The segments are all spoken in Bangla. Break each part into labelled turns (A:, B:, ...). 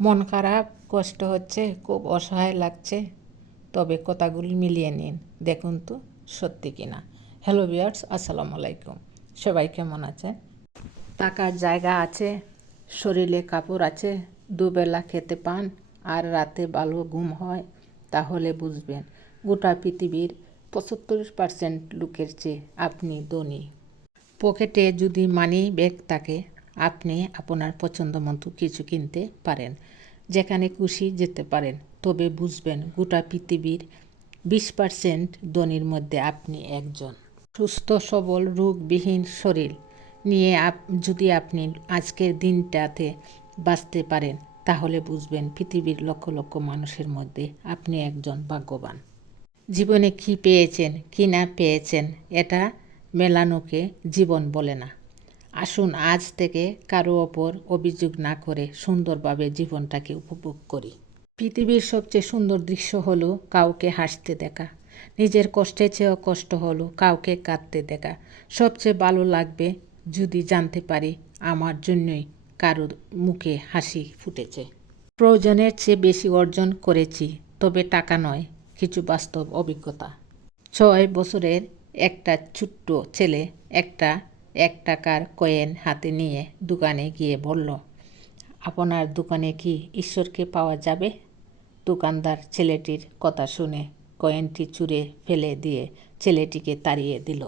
A: মন খারাপ, কষ্ট হচ্ছে, খুব অসহায় লাগছে। তবে কথাগুলি মিলিয়ে নিন, দেখুন তো সত্যি কিনা। হ্যালো বিয়ার্স আসসালামু আলাইকুম। সবাই কেমন আছেন? টাকার জায়গা আছে, শরীরে কাপড় আছে, দুবেলা খেতে পান, আর রাতে ভালো ঘুম হয়, তাহলে বুঝবেন গোটা পৃথিবীর পঁচাত্তর পার্সেন্ট লোকের চেয়ে আপনি ধনী। পকেটে যদি মানি ব্যাগ থাকে আপনি আপনার পছন্দ মতো কিছু কিনতে পারেন, যেখানে খুশি যেতে পারেন। তবে বুঝবেন, গোটা পৃথিবীর বিশ পার্সেন্ট ধনির মধ্যে আপনি একজন। সুস্থ, সবল, রোগবিহীন শরীর নিয়ে আপ, যদি আপনি আজকের দিনটাতে বাঁচতে পারেন, তাহলে বুঝবেন পৃথিবীর লক্ষ লক্ষ মানুষের মধ্যে আপনি একজন ভাগ্যবান। জীবনে কি পেয়েছেন, কি না পেয়েছেন, এটা মেলানোকে জীবন বলে না। আসুন আজ থেকে কারও ওপর অভিযোগ না করে সুন্দরভাবে জীবনটাকে উপভোগ করি। পৃথিবীর সবচেয়ে সুন্দর দৃশ্য হলো কাউকে হাসতে দেখা। নিজের কষ্টের চেয়েও কষ্ট হলো কাউকে কাঁদতে দেখা। সবচেয়ে ভালো লাগবে যদি জানতে পারি আমার জন্যই কারোর মুখে হাসি ফুটেছে। প্রয়োজনের চেয়ে বেশি অর্জন করেছি, তবে টাকা নয়, কিছু বাস্তব অভিজ্ঞতা। ছয় বছরের একটা ছোট্ট ছেলে, একটা এক টাকার কয়েন হাতে নিয়ে দোকানে গিয়ে বলল, আপনার দোকানে কি ঈশ্বরকে পাওয়া যাবে? দোকানদার ছেলেটির কথা শুনে কয়েনটি চুরে ফেলে দিয়ে ছেলেটিকে তাড়িয়ে দিল।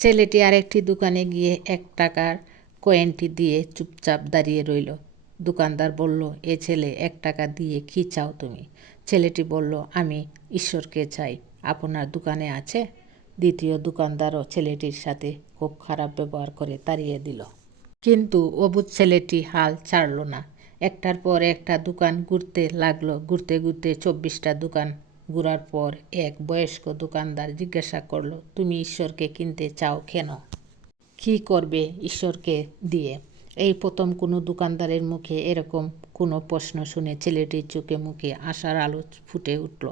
A: ছেলেটি আরেকটি দোকানে গিয়ে এক টাকার কয়েনটি দিয়ে চুপচাপ দাঁড়িয়ে রইল। দোকানদার বলল, এ ছেলে, এক টাকা দিয়ে কি চাও তুমি? ছেলেটি বলল, আমি ঈশ্বরকে চাই। আপনার দোকানে আছে? দ্বিতীয় দোকানদারও ছেলেটির সাথে খুব খারাপ ব্যবহার করে তাড়িয়ে দিল। কিন্তু অবুজ ছেলেটি হাল ছাড়ল না। একটার পর একটা দোকান ঘুরতে লাগল। ঘুরতে ঘুরতে চব্বিশটা দোকান ঘুরার পর এক বয়স্ক দোকানদার জিজ্ঞাসা করল, তুমি ঈশ্বরকে কিনতে চাও কেন? কি করবে ঈশ্বরকে দিয়ে? এই প্রথম কোনো দোকানদারের মুখে এরকম কোনো প্রশ্ন শুনে ছেলেটির চোখে মুখে আশার আলো ফুটে উঠল।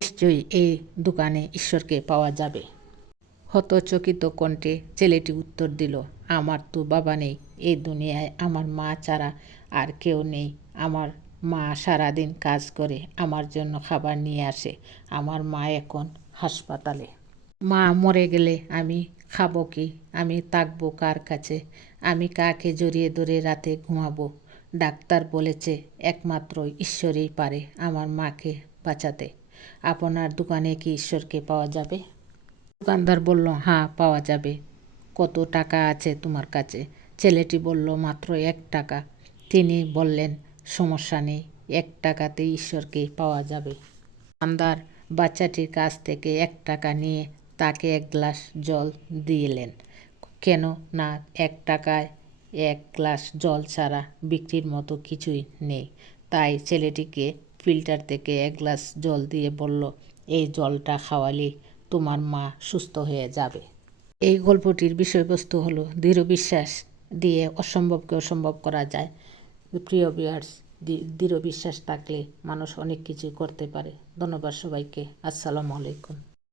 A: নিশ্চয়ই এই দোকানে ঈশ্বরকে পাওয়া যাবে। হতচকিত কণ্ঠে ছেলেটি উত্তর দিল, আমার তো বাবা নেই এই দুনিয়ায় আমার মা ছাড়া আর কেউ নেই। আমার মা সারাদিন কাজ করে, আমার জন্য খাবার নিয়ে আসে। আমার মা এখন হাসপাতালে। মা মরে গেলে আমি খাব কি? আমি থাকব কার কাছে? আমি কাকে জড়িয়ে ধরে রাতে ঘুমাবো? ডাক্তার বলেছে, একমাত্র ঈশ্বরই পারে আমার মাকে বাঁচাতে। আপনার দোকানে কি ঈশ্বরকে পাওয়া যাবে? দোকানদার বলল হ্যাঁ পাওয়া যাবে। কত টাকা আছে তোমার কাছে? ছেলেটি বলল, মাত্র এক টাকা। তিনি বললেন, সমস্যা নেই, এক টাকাতে ঈশ্বরকে পাওয়া যাবে। দোকানদার বাচ্চাটির কাছ থেকে এক টাকা নিয়ে তাকে এক গ্লাস জল দিলেন। কেন না, এক টাকায় এক গ্লাস জল ছাড়া বিক্রির মতো কিছুই নেই। তাই ছেলেটিকে ফিল্টার থেকে এক গ্লাস জল দিয়ে বলল, এই জলটা খাওয়ালে তোমার মা সুস্থ হয়ে যাবে। এই গল্পটির বিষয়বস্তু হলো দৃঢ় বিশ্বাস দিয়ে অসম্ভবকে অসম্ভব করা যায়। প্রিয় বিয়ার্স দৃঢ় বিশ্বাস থাকলে মানুষ অনেক কিছু করতে পারে। ধন্যবাদ সবাইকে। আসসালামু আলাইকুম।